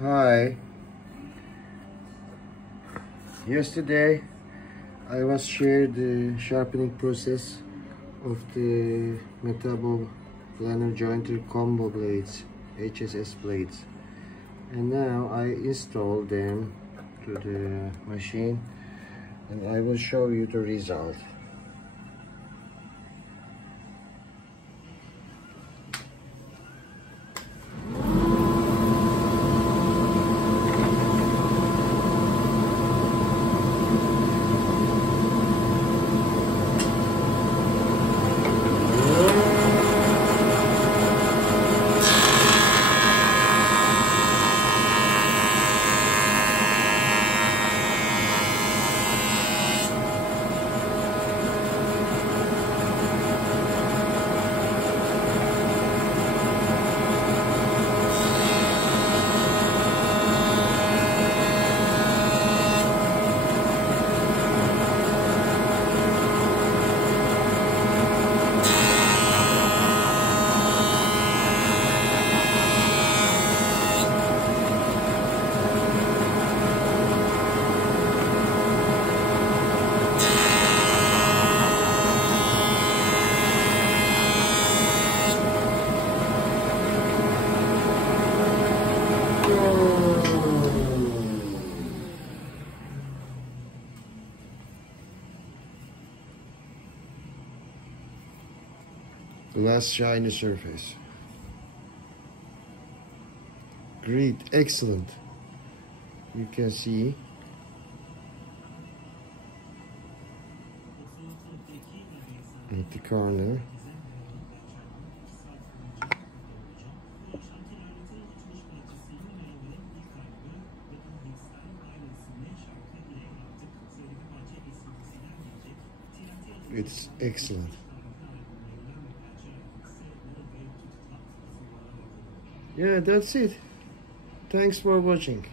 Hi. Yesterday I was shared the sharpening process of the Metabo planar jointer combo blades, HSS blades, and now I install them to the machine and I will show you the result. Glass shiny surface. Great, excellent. You can see at the corner. It's excellent. Yeah, that's it. Thanks for watching.